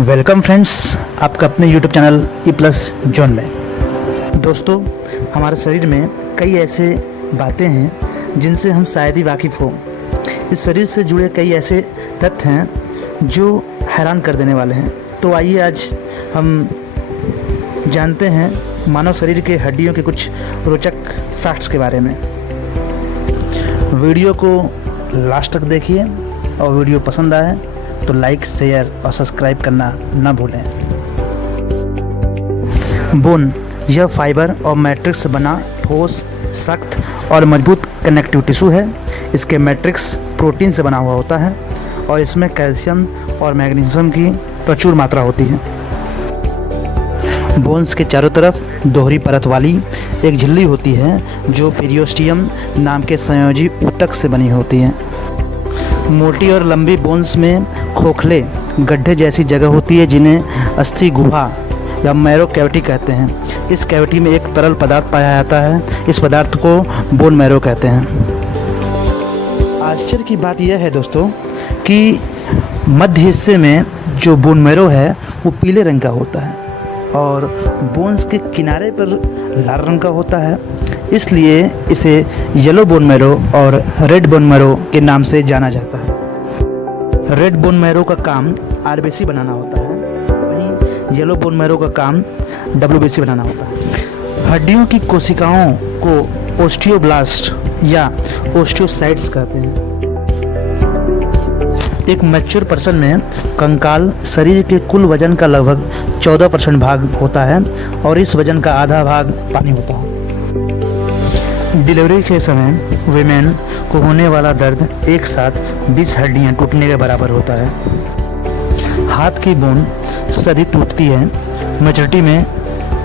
Welcome friends, आपका अपने YouTube channel E plus John में। दोस्तों, हमारे शरीर में कई ऐसे बातें हैं जिनसे हम शायद ही वाकिफ़ हो। इस शरीर से जुड़े कई ऐसे तथ्य हैं जो हैरान कर देने वाले हैं। तो आइए आज हम जानते हैं मानव शरीर के हड्डियों के कुछ रोचक फैक्ट्स के बारे में। वीडियो को लास्ट तक देखिए और वीडियो पसंद आए तो लाइक, शेयर और सब्सक्राइब करना न भूलें। बोन यह फाइबर और मैट्रिक्स से बना ठोस, सख्त और मजबूत कनेक्टिव टिश्यू है। इसके मैट्रिक्स प्रोटीन से बना हुआ होता है और इसमें कैल्शियम और मैग्नीशियम की प्रचुर मात्रा होती है। बोन्स के चारों तरफ दोहरी परत वाली एक झिल्ली होती है जो पेरियोस्टियम नाम के संयोजी ऊतक से बनी होती है। मोटी और लंबी बोन्स में खोखले गड्ढे जैसी जगह होती है जिन्हें अस्थि गुहा या मैरो कैविटी कहते हैं। इस कैविटी में एक तरल पदार्थ पाया जाता है। इस पदार्थ को बोन मैरो कहते हैं। आश्चर्य की बात यह है दोस्तों कि मध्य हिस्से में जो बोन मैरो है वो पीले रंग का होता है और बोन्स के किनारे पर लाल रंग का होता है। इसलिए इसे येलो बोन मैरो और रेड बोन मैरो के नाम से जाना जाता है। रेड बोन मैरो का काम आरबीसी बनाना होता है, वहीं येलो बोन मैरो का काम डब्ल्यूबीसी बनाना होता है। हड्डियों की कोशिकाओं को ओस्टियोब्लास्ट या ओस्टियोसाइट्स कहते हैं। एक मैच्योर पर्सन में कंकाल शरीर के कुल वजन का लगभग 14% भाग होता है और इस वजन का आधा भाग पानी होता है। डिलीवरी के समय वीमेन को होने वाला दर्द एक साथ 20 हड्डियां टूटने के बराबर होता है। हाथ की बोन सबसे अधिक टूटती है। मेजॉरिटी में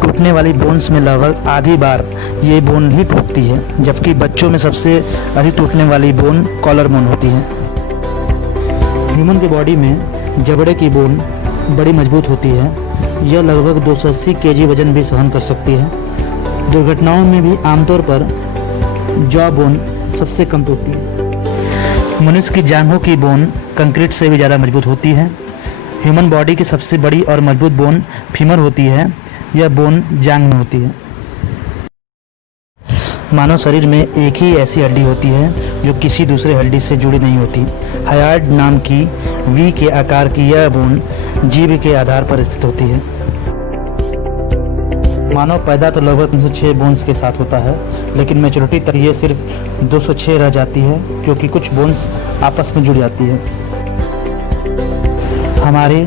टूटने वाली बोन्स में लगभग आधी बार ये बोन ही टूटती है, जबकि बच्चों में सबसे अधिक टूटने वाली बोन कॉलर बोन होती है। ह्यूमन की बॉडी में जबड़े की बोन बड़ी मजबूत होती है। यह लगभग 280 केजी वजन भी सहन कर सकती है। दुर्घटनाओं में भी आमतौर पर जॉ बोन सबसे कम टूटती है। मनुष्य की जांघों की बोन कंक्रीट से भी ज़्यादा मजबूत होती है। ह्यूमन बॉडी की सबसे बड़ी और मजबूत बोन फीमर होती है। यह बोन जांघ में होती है। मानव शरीर में एक ही ऐसी हड्डी होती है जो किसी दूसरे हड्डी से जुड़ी नहीं होती। हायार्ड नाम की वी के आकार की यह बोन जीभ के आधार पर स्थित होती है। मानव पैदा तो लगभग 306 बोन्स के साथ होता है, लेकिन मैच्योरिटी तक ये सिर्फ 206 रह जाती है क्योंकि कुछ बोन्स आपस में जुड़ जाती है। हमारे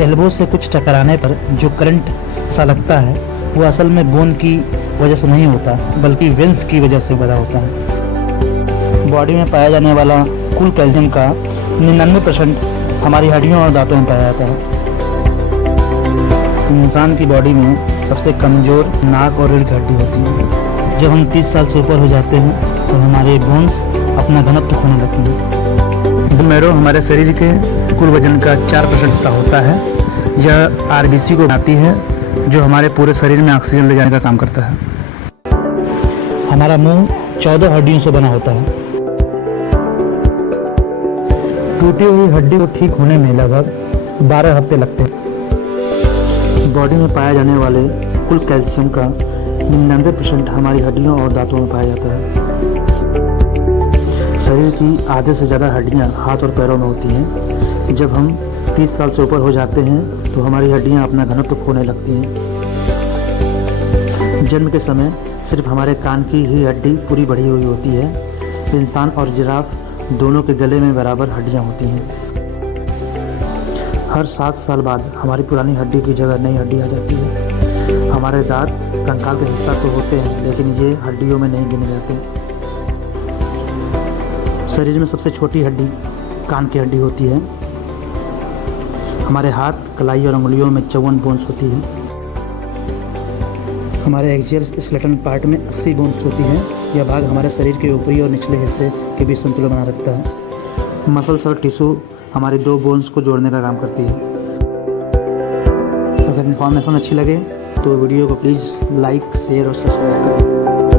एल्बो से कुछ टकराने पर जो करंट सा लगता है वो असल में बोन की वजह से नहीं होता, बल्कि वेंस की वजह से पैदा होता है। बॉडी में पाया जाने वाला कुल कैल्शियम का 99% हमारी हड्डियों और दांतों में पाया जाता है। इंसान की बॉडी में सबसे कमज़ोर नाक और रीढ़ की हड्डी होती है। जब हम 30 साल से ऊपर हो जाते हैं तो हमारे बोन्स अपना घनत्व खोने लगती हैं। बोन मैरो हमारे शरीर के कुल वजन का 4% हिस्सा होता है। यह आरबीसी को बनाती है जो हमारे पूरे शरीर में ऑक्सीजन ले जाने का काम करता है। हमारा मुंह 14 हड्डियों से बना होता है। टूटी हुई हड्डी को ठीक होने में लगभग 12 हफ्ते लगते हैं। बॉडी में पाए जाने वाले कुल कैल्शियम का 99% हमारी हड्डियों और दांतों में पाया जाता है। शरीर की आधे से ज़्यादा हड्डियां हाथ और पैरों में होती हैं। जब हम 30 साल से ऊपर हो जाते हैं तो हमारी हड्डियां अपना घनत्व खोने लगती हैं। जन्म के समय सिर्फ हमारे कान की ही हड्डी पूरी बढ़ी हुई होती है। इंसान और जिराफ दोनों के गले में बराबर हड्डियां होती हैं। हर 7 साल बाद हमारी पुरानी हड्डी की जगह नई हड्डी आ जाती है। हमारे दांत कंकाल का हिस्सा तो होते हैं, लेकिन ये हड्डियों में नहीं गिने जाते। शरीर में सबसे छोटी हड्डी कान की हड्डी होती है। हमारे हाथ, कलाई और उंगलियों में 54 बोन्स होती है। हमारे एक्सियल स्केलेटन पार्ट में 80 बोन्स होती है। यह भाग हमारे शरीर के ऊपरी और निचले हिस्से के बीच संतुलन बना रखता है। मसल्स और टिश्यू हमारे 2 बोन्स को जोड़ने का काम करती है। अगर इन्फॉर्मेशन अच्छी लगे तो वीडियो को प्लीज़ लाइक, शेयर और सब्सक्राइब करें।